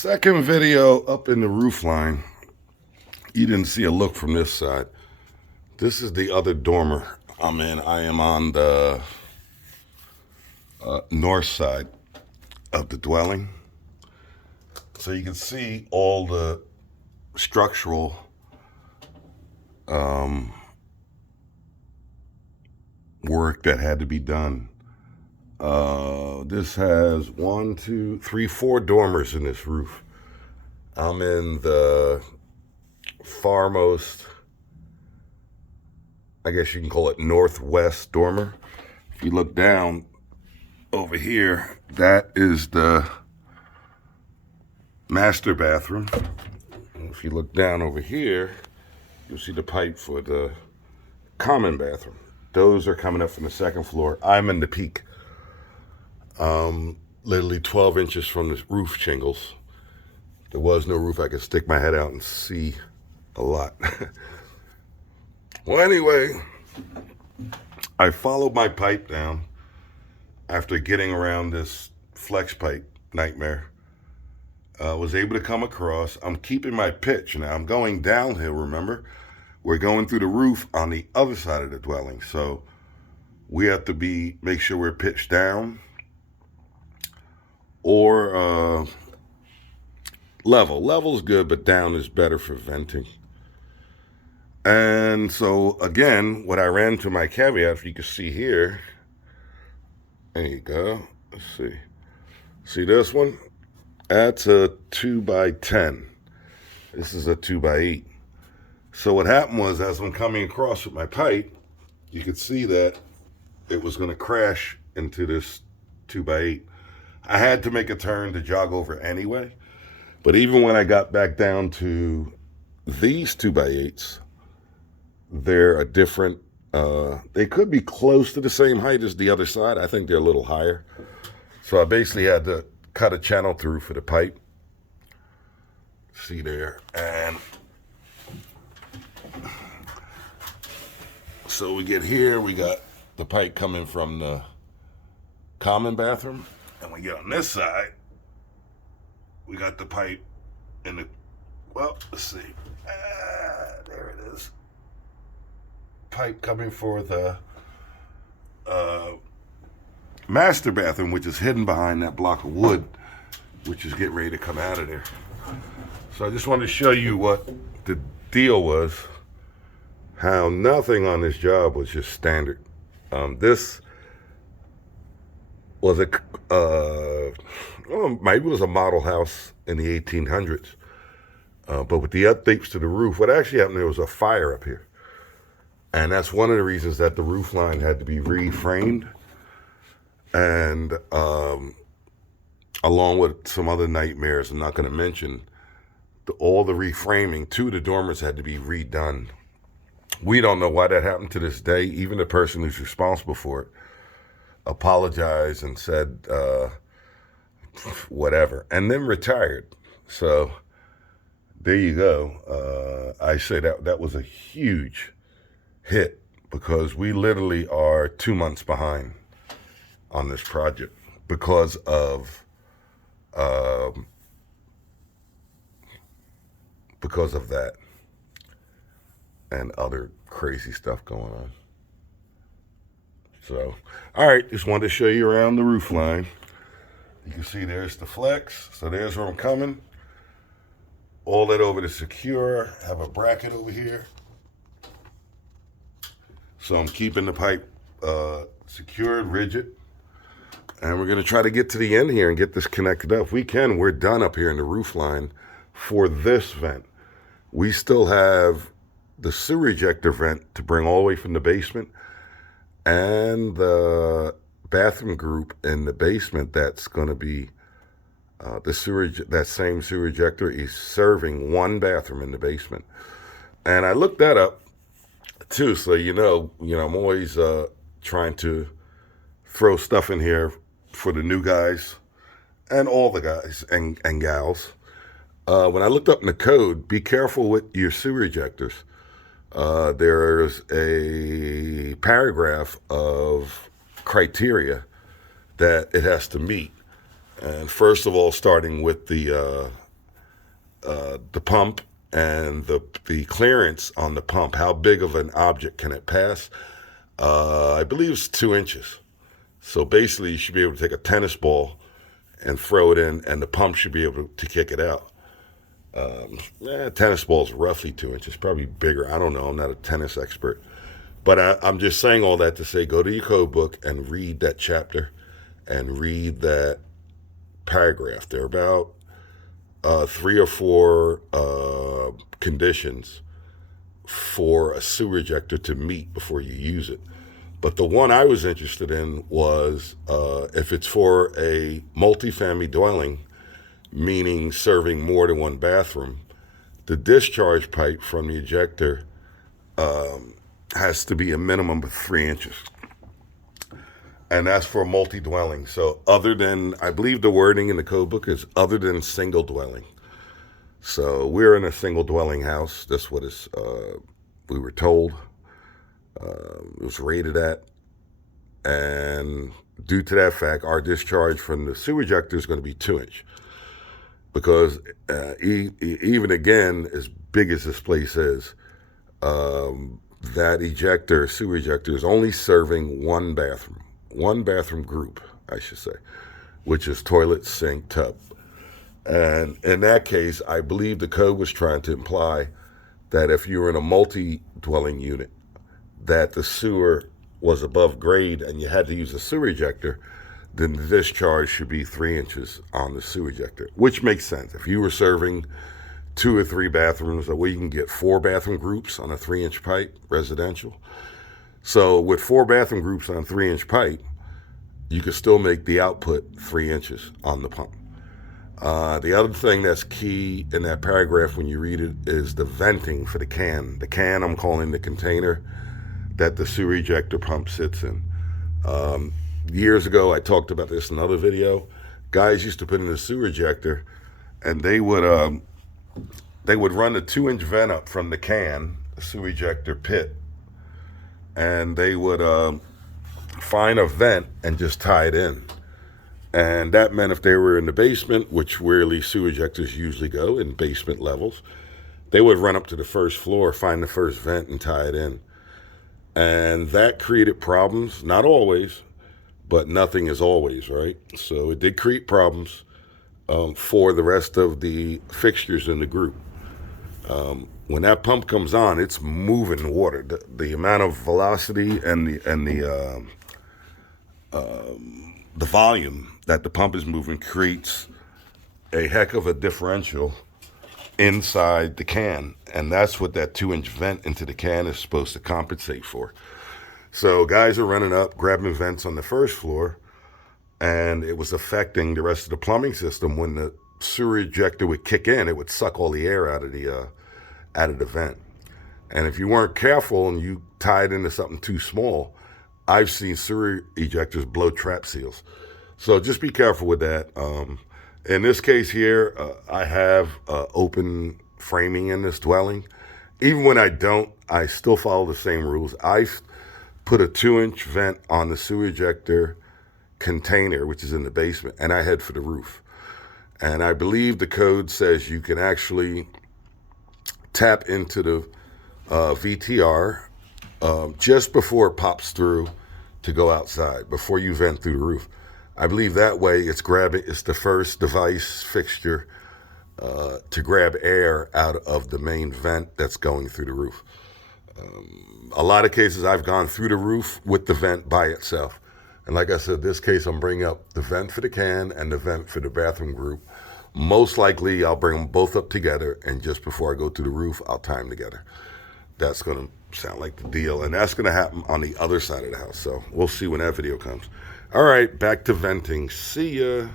Second video up in the roof line. You didn't see a look from this side. This is the other dormer I'm in. I am on the north side of the dwelling. So you can see all the structural work that had to be done. This has 1, 2, 3, 4 dormers in this roof. I'm in the farmost, I guess you can call it northwest dormer. If you look down over here, that is the master bathroom. And if you look down over here, you'll see the pipe for the common bathroom. Those are coming up from the second floor. I'm in the peak. Literally 12 inches from the roof shingles. There was no roof. I could stick my head out and see a lot. Well, anyway, I followed my pipe down after getting around this flex pipe nightmare. Was able to come across. I'm keeping my pitch now. I'm going downhill, remember? We're going through the roof on the other side of the dwelling. So we have to make sure we're pitched down or level. Level is good, but down is better for venting. And so again, what I ran to my caveat, if you can see here, there you go. Let's see. See this one? That's a 2x10. This is a 2x8. So what happened was, as I'm coming across with my pipe, you could see that it was going to crash into this 2x8. I had to make a turn to jog over anyway. But even when I got back down to these 2x8s, they're a different, they could be close to the same height as the other side. I think they're a little higher. So I basically had to cut a channel through for the pipe. See there. And so we get here, we got the pipe coming from the common bathroom. And we get on this side, we got the pipe in the, well, let's see. There it is. Pipe coming for the master bathroom, which is hidden behind that block of wood, which is getting ready to come out of there. So I just wanted to show you what the deal was, how nothing on this job was just standard. This was maybe it was a model house in the 1800s, but with the updates to the roof, what actually happened, there was a fire up here. And that's one of the reasons that the roof line had to be reframed. And along with some other nightmares I'm not going to mention, all the reframing to the dormers had to be redone. We don't know why that happened to this day. Even the person who's responsible for it apologized and said whatever, and then retired. So there you go. I say that was a huge hit, because we literally are 2 months behind on this project because of that and other crazy stuff going on. So, all right, just wanted to show you around the roof line. You can see there's the flex. So there's where I'm coming. All that over to secure. Have a bracket over here. So I'm keeping the pipe secured, rigid. And we're going to try to get to the end here and get this connected up. If we can, we're done up here in the roof line for this vent. We still have the sewer ejector vent to bring all the way from the basement, and the bathroom group in the basement that's going to be that same sewer ejector is serving one bathroom in the basement. And I looked that up too, so you know I'm always trying to throw stuff in here for the new guys and all the guys and gals. When I looked up in the code, be careful with your sewer ejectors. There's a paragraph of criteria that it has to meet. And first of all, starting with the the pump and the clearance on the pump. How big of an object can it pass? I believe it's 2 inches. So basically, you should be able to take a tennis ball and throw it in, and the pump should be able to kick it out. Tennis ball is roughly 2 inches, probably bigger. I don't know. I'm not a tennis expert. But I'm just saying all that to say, go to your code book and read that chapter and read that paragraph. There are about 3 or 4 conditions for a sewer ejector to meet before you use it. But the one I was interested in was if it's for a multifamily dwelling, meaning serving more than one bathroom, the discharge pipe from the ejector has to be a minimum of 3 inches. And that's for multi-dwelling. So other than, I believe the wording in the code book is other than single dwelling. So we're in a single dwelling house. That's what we were told. It was rated at. And due to that fact, our discharge from the sewer ejector is going to be 2 inch. Because even again, as big as this place is, that ejector, sewer ejector, is only serving one bathroom group, I should say, which is toilet, sink, tub. And in that case, I believe the code was trying to imply that if you were in a multi-dwelling unit, that the sewer was above grade and you had to use a sewer ejector, then the discharge should be 3 inches on the sewer ejector, which makes sense. If you were serving 2 or 3 bathrooms, or you can get 4 bathroom groups on a 3-inch pipe, residential. So with 4 bathroom groups on a 3-inch pipe, you could still make the output 3 inches on the pump. The other thing that's key in that paragraph when you read it is the venting for the can. The can, I'm calling the container that the sewer ejector pump sits in. Years ago, I talked about this in another video. Guys used to put in a sewer ejector, and they would run a 2-inch vent up from the can, the sewer ejector pit, and they would find a vent and just tie it in. And that meant if they were in the basement, which where the sewer ejectors usually go, in basement levels, they would run up to the first floor, find the first vent, and tie it in. And that created problems, not always, but nothing is always, right? So it did create problems for the rest of the fixtures in the group. When that pump comes on, it's moving water. The amount of velocity and the volume that the pump is moving creates a heck of a differential inside the can, and that's what that 2-inch vent into the can is supposed to compensate for. So guys are running up, grabbing vents on the first floor, and it was affecting the rest of the plumbing system. When the sewer ejector would kick in, it would suck all the air out of the vent. And if you weren't careful and you tied into something too small, I've seen sewer ejectors blow trap seals. So just be careful with that. In this case here, I have open framing in this dwelling. Even when I don't, I still follow the same rules. I put a 2-inch vent on the sewer ejector container, which is in the basement, and I head for the roof. And I believe the code says you can actually tap into the VTR just before it pops through to go outside, before you vent through the roof. I believe that way it's the first device fixture to grab air out of the main vent that's going through the roof. A lot of cases I've gone through the roof with the vent by itself. And like I said, this case I'm bringing up the vent for the can and the vent for the bathroom group. Most likely I'll bring them both up together, and just before I go to the roof, I'll tie them together. That's going to sound like the deal, and that's going to happen on the other side of the house. So we'll see when that video comes. All right, back to venting. See ya.